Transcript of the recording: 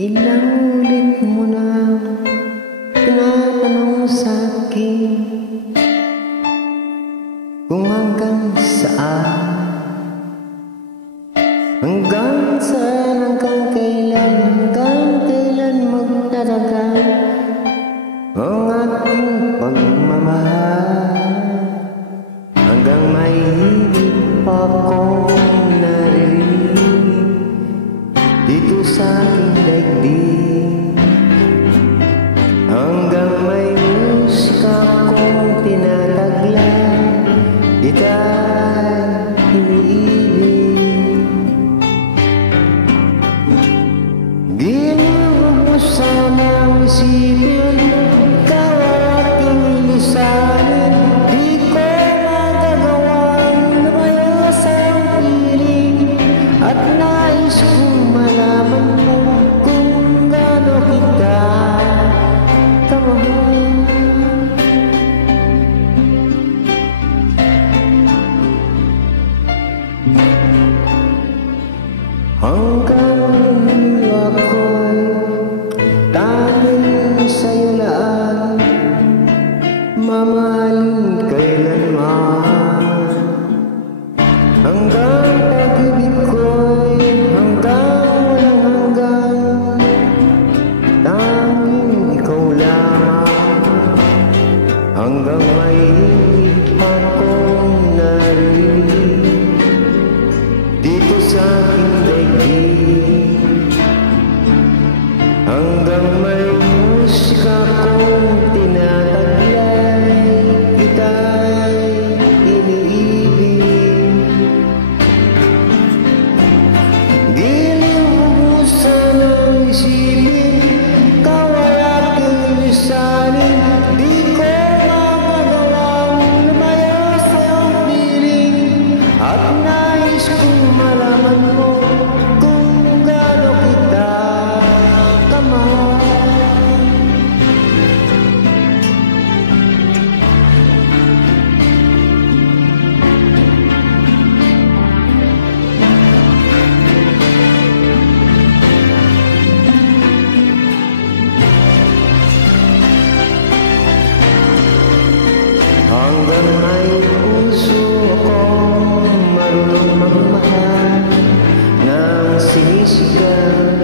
Ilang ulit mo na tinatanong sa'kin kung hanggang saan, hanggang kailan magtatagal ang ating pagmamahal, hanggang may higit pa akong naririnig dito sa aking daigdig, hanggang may musika akong tinataglan, ika'y iniibig. Ginawag mo sanang isipin, ikaw ang aking lisanin. Di ko magagawang lumayo sa iyong piling, at nais kong malaman mo kung gaano kita kamahal. Hanggang ako'y tanging sa'yo lang, mamahalin kailanman. Hanggang pag-ibig ko'y hanggang walang hanggan, tanging ikaw lamang, hanggang may higit pa akong naririnig dito sa aking daigdig, hanggang may musika kong tinataglay, kita'y iniibig. Giliw mo sanang isipin, ikaw ay aking lisanin. Di ko magagawang lumayo sa iyong piling, at nais kong malaman mo kung gaano kita kamahal. Hanggang may puso akong marunong magmahal ng sinisigaw